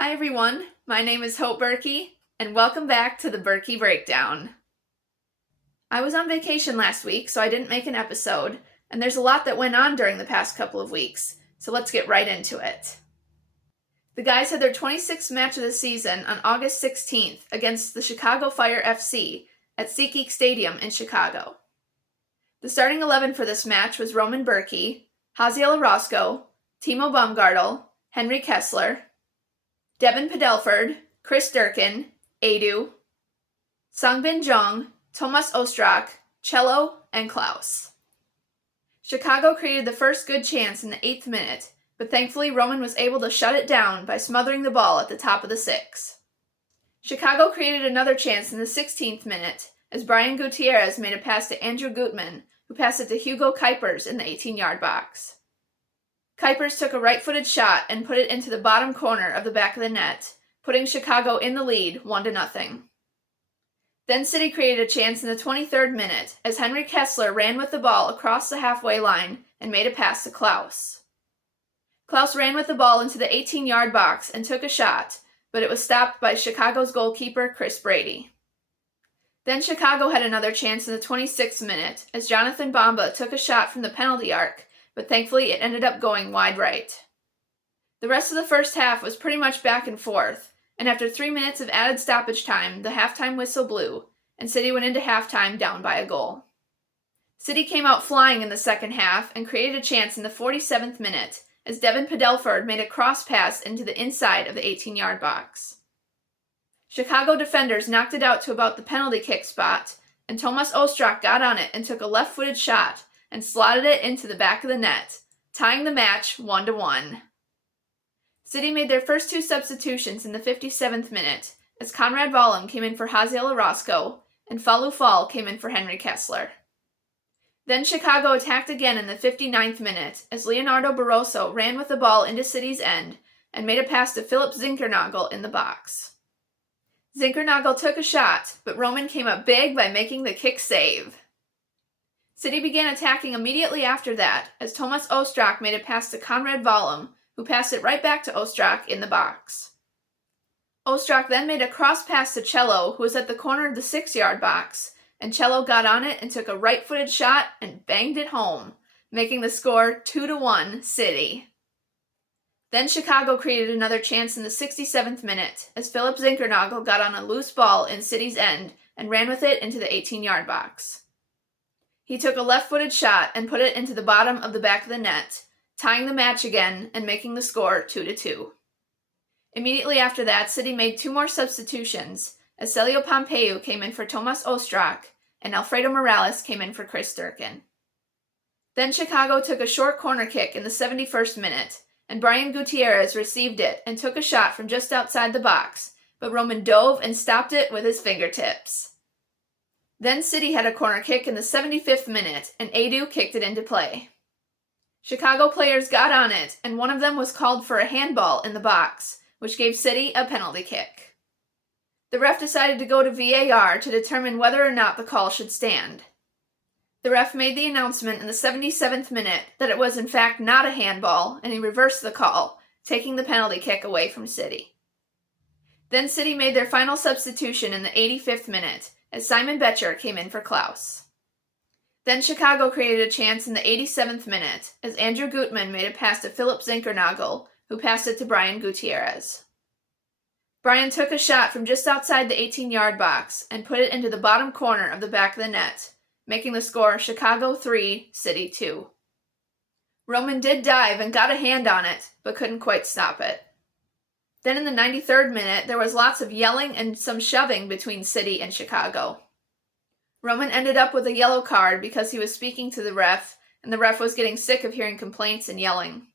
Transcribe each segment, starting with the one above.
Hi everyone, my name is Bürki, and welcome back to the Bürki Breakdown. I was on vacation last week, so I didn't make an episode, and there's a lot that went on during the past couple of weeks, so let's get right into it. The guys had their 26th match of the season on August 16th against the Chicago Fire FC at SeatGeek Stadium in Chicago. The starting 11 for this match was Roman Bürki, Haziel Orozco, Timo Baumgartel, Henry Kessler, Devin Padelford, Chris Durkin, Edu, Songbin Jung, Tomas Ostrak, Cello, and Klaus. Chicago created the first good chance in the 8th minute, but thankfully Roman was able to shut it down by smothering the ball at the top of the 6. Chicago created another chance in the 16th minute as Brian Gutierrez made a pass to Andrew Gutman, who passed it to Hugo Kuipers in the 18-yard box. Kuipers took a right-footed shot and put it into the bottom corner of the back of the net, putting Chicago in the lead 1-0. Then City created a chance in the 23rd minute as Henry Kessler ran with the ball across the halfway line and made a pass to Klaus. Klaus ran with the ball into the 18-yard box and took a shot, but it was stopped by Chicago's goalkeeper Chris Brady. Then Chicago had another chance in the 26th minute as Jonathan Bamba took a shot from the penalty arc, but thankfully it ended up going wide right. The rest of the first half was pretty much back and forth, and after 3 minutes of added stoppage time, the halftime whistle blew, and City went into halftime down by a goal. City came out flying in the second half and created a chance in the 47th minute as Devin Padelford made a cross pass into the inside of the 18-yard box. Chicago defenders knocked it out to about the penalty kick spot, and Tomas Ostrak got on it and took a left-footed shot and slotted it into the back of the net, tying the match 1-1. City made their first 2 substitutions in the 57th minute as Conrad Vollum came in for Haziel Orozco and Falou Fall came in for Henry Kessler. Then Chicago attacked again in the 59th minute as Leonardo Barroso ran with the ball into City's end and made a pass to Philip Zinkernagel in the box. Zinkernagel took a shot, but Roman came up big by making the kick save. City began attacking immediately after that as Tomas Ostrak made a pass to Conrad Vollum, who passed it right back to Ostrak in the box. Ostrak then made a cross pass to Cello, who was at the corner of the 6-yard box, and Cello got on it and took a right-footed shot and banged it home, making the score 2-1 City. Then Chicago created another chance in the 67th minute as Philip Zinkernagel got on a loose ball in City's end and ran with it into the 18-yard box. He took a left-footed shot and put it into the bottom of the back of the net, tying the match again and making the score 2-2. Immediately after that, City made 2 more substitutions as Celio Pompeu came in for Tomas Ostrak and Alfredo Morales came in for Chris Durkin. Then Chicago took a short corner kick in the 71st minute, and Brian Gutierrez received it and took a shot from just outside the box, but Roman dove and stopped it with his fingertips. Then City had a corner kick in the 75th minute, and Edu kicked it into play. Chicago players got on it, and one of them was called for a handball in the box, which gave City a penalty kick. The ref decided to go to VAR to determine whether or not the call should stand. The ref made the announcement in the 77th minute that it was in fact not a handball, and he reversed the call, taking the penalty kick away from City. Then City made their final substitution in the 85th minute, as Simon Becher came in for Klaus. Then Chicago created a chance in the 87th minute, as Andrew Gutman made a pass to Philip Zinkernagel, who passed it to Brian Gutierrez. Brian took a shot from just outside the 18-yard box and put it into the bottom corner of the back of the net, making the score Chicago 3, City 2. Roman did dive and got a hand on it, but couldn't quite stop it. Then in the 93rd minute, there was lots of yelling and some shoving between City and Chicago. Roman ended up with a yellow card because he was speaking to the ref and the ref was getting sick of hearing complaints and yelling.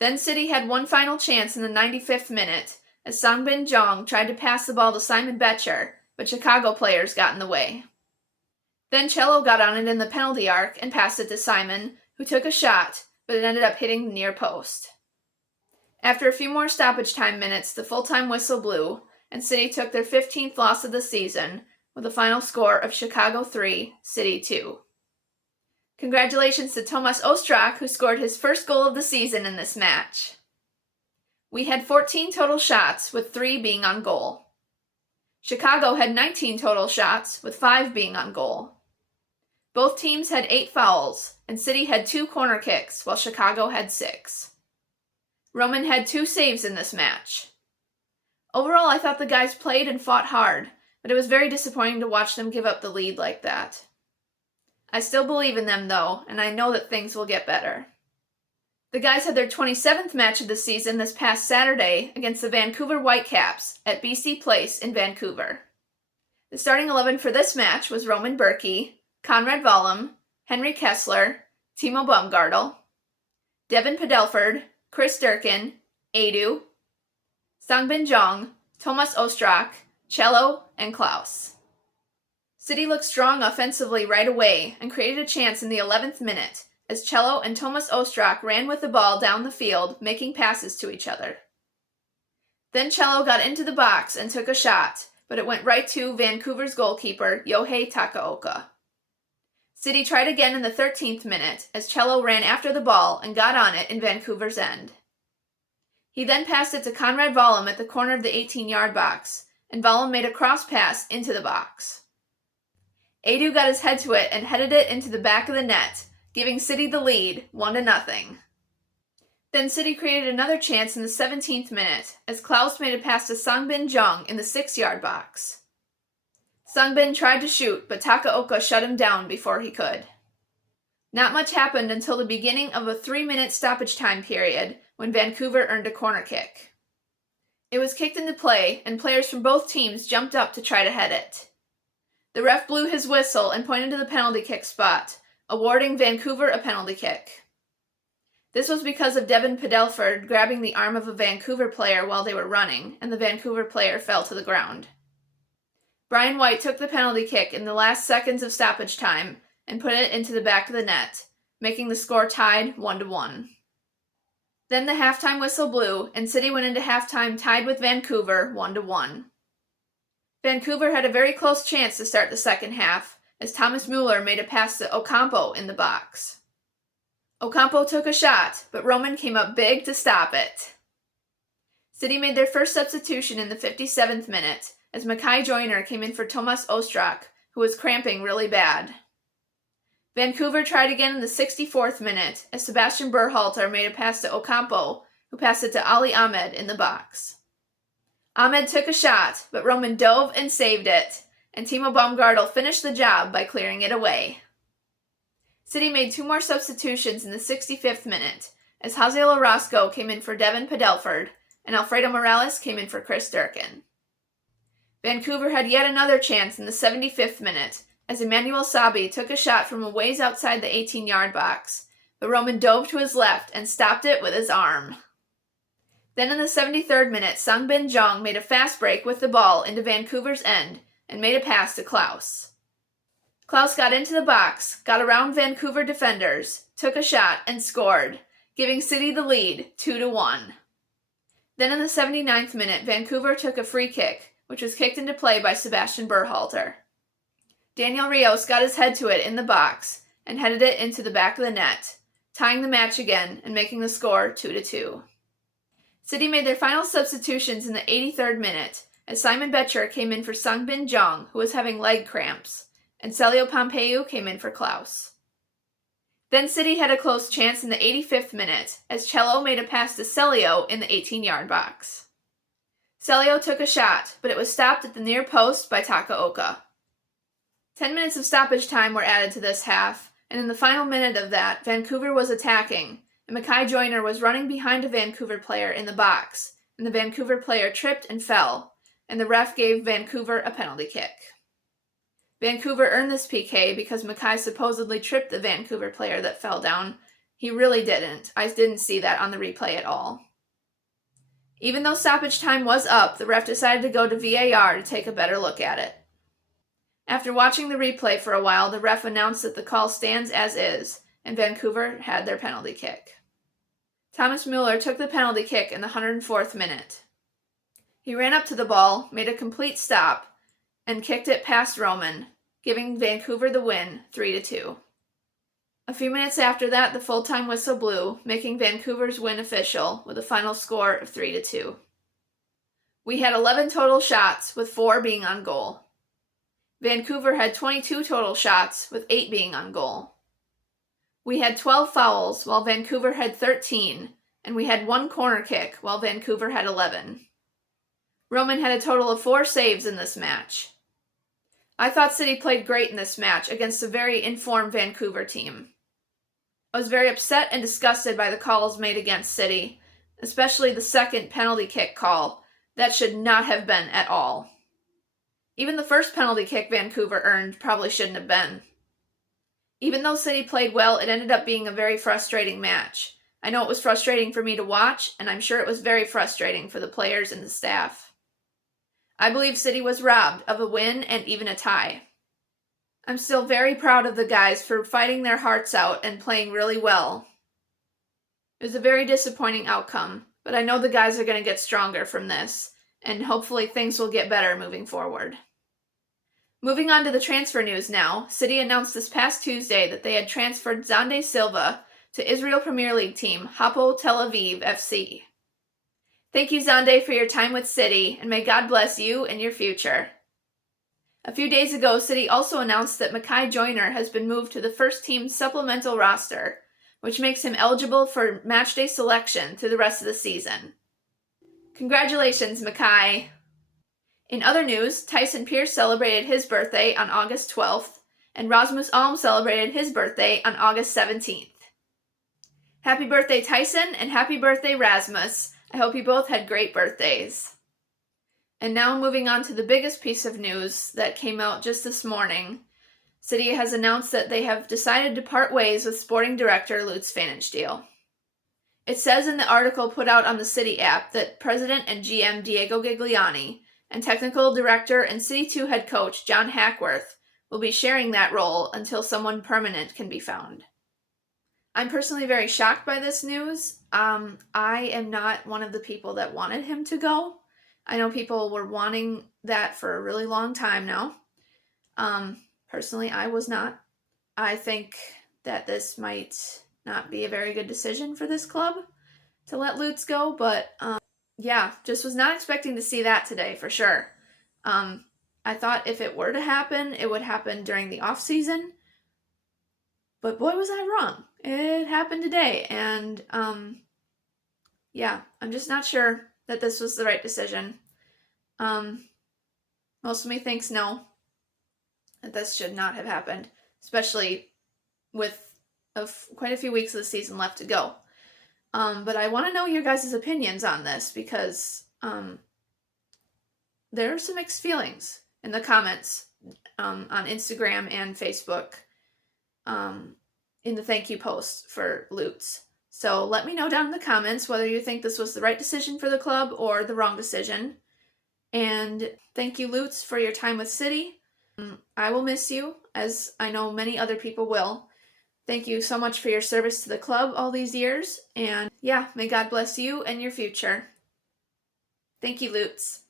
Then City had one final chance in the 95th minute as Songbin Jong tried to pass the ball to Simon Betcher, but Chicago players got in the way. Then Cello got on it in the penalty arc and passed it to Simon, who took a shot, but it ended up hitting the near post. After a few more stoppage time minutes, the full-time whistle blew, and City took their 15th loss of the season, with a final score of Chicago 3, City 2. Congratulations to Tomas Ostrak, who scored his first goal of the season in this match. We had 14 total shots, with 3 being on goal. Chicago had 19 total shots, with 5 being on goal. Both teams had 8 fouls, and City had 2 corner kicks, while Chicago had 6. Roman had 2 saves in this match. Overall, I thought the guys played and fought hard, but it was very disappointing to watch them give up the lead like that. I still believe in them, though, and I know that things will get better. The guys had their 27th match of the season this past Saturday against the Vancouver Whitecaps at BC Place in Vancouver. The starting 11 for this match was Roman Bürki, Conrad Wallem, Henry Kessler, Timo Baumgartel, Devin Padelford, Chris Durkin, Edu, Songbin Jong, Tomas Ostrak, Cello, and Klaus. City looked strong offensively right away and created a chance in the 11th minute as Cello and Tomas Ostrak ran with the ball down the field, making passes to each other. Then Cello got into the box and took a shot, but it went right to Vancouver's goalkeeper, Yohei Takaoka. City tried again in the 13th minute as Cello ran after the ball and got on it in Vancouver's end. He then passed it to Conrad Wallem at the corner of the 18-yard box, and Wallem made a cross pass into the box. Edu got his head to it and headed it into the back of the net, giving City the lead, 1-0. Then City created another chance in the 17th minute as Klaus made a pass to Songbin Jong in the 6-yard box. Songbin tried to shoot, but Takaoka shut him down before he could. Not much happened until the beginning of a 3-minute stoppage time period when Vancouver earned a corner kick. It was kicked into play, and players from both teams jumped up to try to head it. The ref blew his whistle and pointed to the penalty kick spot, awarding Vancouver a penalty kick. This was because of Devin Padelford grabbing the arm of a Vancouver player while they were running, and the Vancouver player fell to the ground. Brian White took the penalty kick in the last seconds of stoppage time and put it into the back of the net, making the score tied 1-1. Then the halftime whistle blew, and City went into halftime tied with Vancouver 1-1. Vancouver had a very close chance to start the second half, as Thomas Mueller made a pass to Ocampo in the box. Ocampo took a shot, but Roman came up big to stop it. City made their first substitution in the 57th minute, as Mackay Joyner came in for Tomas Ostrak, who was cramping really bad. Vancouver tried again in the 64th minute, as Sebastian Berhalter made a pass to Ocampo, who passed it to Ali Ahmed in the box. Ahmed took a shot, but Roman dove and saved it, and Timo Baumgartel finished the job by clearing it away. City made 2 more substitutions in the 65th minute, as Haziel Orozco came in for Devin Padelford, and Alfredo Morales came in for Chris Durkin. Vancouver had yet another chance in the 75th minute, as Emmanuel Sabi took a shot from a ways outside the 18-yard box, but Roman dove to his left and stopped it with his arm. Then in the 73rd minute, Songbin Jong made a fast break with the ball into Vancouver's end and made a pass to Klaus. Klaus got into the box, got around Vancouver defenders, took a shot, and scored, giving City the lead 2-1. Then in the 79th minute, Vancouver took a free kick, which was kicked into play by Sebastian Berhalter. Daniel Rios got his head to it in the box and headed it into the back of the net, tying the match again and making the score 2-2. City made their final substitutions in the 83rd minute, as Simon Betcher came in for Songbin Jong, who was having leg cramps, and Celio Pompeu came in for Klaus. Then City had a close chance in the 85th minute, as Cello made a pass to Celio in the 18-yard box. Celio took a shot, but it was stopped at the near post by Takaoka. 10 minutes of stoppage time were added to this half, and in the final minute of that, Vancouver was attacking, and Mackay Joyner was running behind a Vancouver player in the box, and the Vancouver player tripped and fell, and the ref gave Vancouver a penalty kick. Vancouver earned this PK because Mackay supposedly tripped the Vancouver player that fell down. He really didn't. I didn't see that on the replay at all. Even though stoppage time was up, the ref decided to go to VAR to take a better look at it. After watching the replay for a while, the ref announced that the call stands as is, and Vancouver had their penalty kick. Thomas Mueller took the penalty kick in the 104th minute. He ran up to the ball, made a complete stop, and kicked it past Roman, giving Vancouver the win 3-2. A few minutes after that, the full-time whistle blew, making Vancouver's win official with a final score of 3-2. We had 11 total shots, with 4 being on goal. Vancouver had 22 total shots, with 8 being on goal. We had 12 fouls, while Vancouver had 13, and we had 1 corner kick, while Vancouver had 11. Roman had a total of 4 saves in this match. I thought City played great in this match against a very informed Vancouver team. I was very upset and disgusted by the calls made against City, especially the second penalty kick call. That should not have been at all. Even the first penalty kick Vancouver earned probably shouldn't have been. Even though City played well, it ended up being a very frustrating match. I know it was frustrating for me to watch, and I'm sure it was very frustrating for the players and the staff. I believe City was robbed of a win and even a tie. I'm still very proud of the guys for fighting their hearts out and playing really well. It was a very disappointing outcome, but I know the guys are going to get stronger from this, and hopefully things will get better moving forward. Moving on to the transfer news now, City announced this past Tuesday that they had transferred Zande Silva to Israel Premier League team Hapoel Tel Aviv FC. Thank you, Zande, for your time with City, and may God bless you and your future. A few days ago, City also announced that Mackay Joyner has been moved to the first team supplemental roster, which makes him eligible for matchday selection through the rest of the season. Congratulations, Mackay! In other news, Tyson Pierce celebrated his birthday on August 12th, and Rasmus Alm celebrated his birthday on August 17th. Happy birthday, Tyson, and happy birthday, Rasmus! I hope you both had great birthdays. And now moving on to the biggest piece of news that came out just this morning. City has announced that they have decided to part ways with sporting director Lutz Pfannenstiel. It says in the article put out on the City app that President and GM Diego Gigliani and Technical Director and City 2 head coach John Hackworth will be sharing that role until someone permanent can be found. I'm personally very shocked by this news. I am not one of the people that wanted him to go. I know people were wanting that for a really long time now. Personally, I was not. I think that this might not be a very good decision for this club to let Lutz go, but yeah, just was not expecting to see that today for sure. I thought if it were to happen, it would happen during the off season, but boy was I wrong. It happened today, and yeah, I'm just not sure that this was the right decision. Most of me thinks no, that this should not have happened, especially with quite a few weeks of the season left to go. But I want to know your guys' opinions on this, because there are some mixed feelings in the comments on Instagram and Facebook in the thank you post for Lutz. So let me know down in the comments whether you think this was the right decision for the club or the wrong decision. And thank you, Lutz, for your time with City. I will miss you, as I know many other people will. Thank you so much for your service to the club all these years. And yeah, may God bless you and your future. Thank you, Lutz.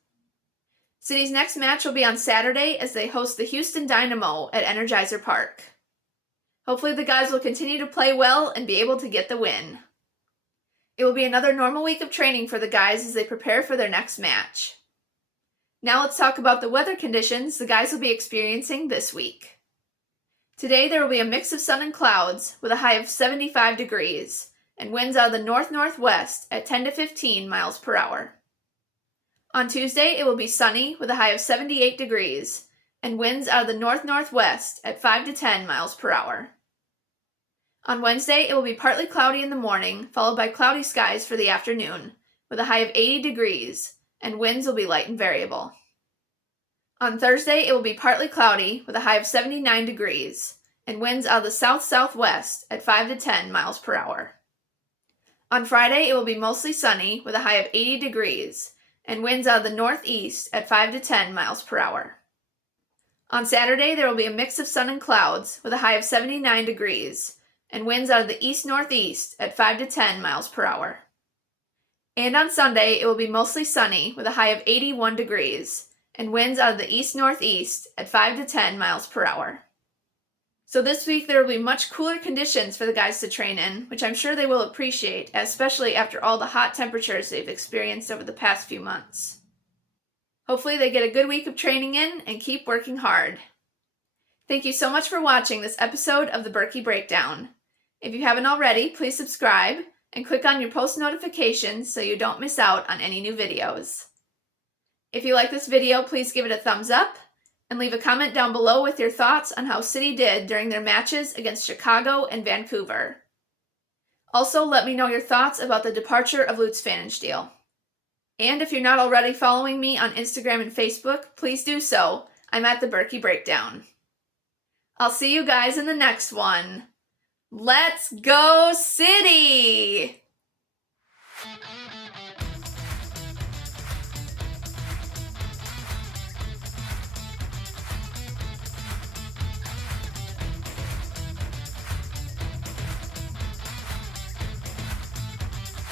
City's next match will be on Saturday as they host the Houston Dynamo at Energizer Park. Hopefully the guys will continue to play well and be able to get the win. It will be another normal week of training for the guys as they prepare for their next match. Now let's talk about the weather conditions the guys will be experiencing this week. Today there will be a mix of sun and clouds with a high of 75 degrees and winds out of the north-northwest at 10 to 15 miles per hour. On Tuesday it will be sunny with a high of 78 degrees and winds out of the north-northwest at 5 to 10 miles per hour. On Wednesday, it will be partly cloudy in the morning, followed by cloudy skies for the afternoon, with a high of 80 degrees, and winds will be light and variable. On Thursday, it will be partly cloudy with a high of 79 degrees and winds out of the south-southwest at 5 to 10 miles per hour. On Friday, it will be mostly sunny with a high of 80 degrees and winds out of the northeast at 5 to 10 miles per hour. On Saturday, there will be a mix of sun and clouds with a high of 79 degrees and winds out of the east-northeast at 5 to 10 miles per hour. And on Sunday, it will be mostly sunny with a high of 81 degrees and winds out of the east-northeast at 5 to 10 miles per hour. So this week there will be much cooler conditions for the guys to train in, which I'm sure they will appreciate, especially after all the hot temperatures they've experienced over the past few months. Hopefully they get a good week of training in and keep working hard. Thank you so much for watching this episode of the Bürki Breakdown. If you haven't already, please subscribe and click on your post notifications so you don't miss out on any new videos. If you like this video, please give it a thumbs up and leave a comment down below with your thoughts on how City did during their matches against Chicago and Vancouver. Also, let me know your thoughts about the departure of Lutz Pfannenstiel. And if you're not already following me on Instagram and Facebook, please do so. I'm at the Bürki Breakdown. I'll see you guys in the next one. Let's go City!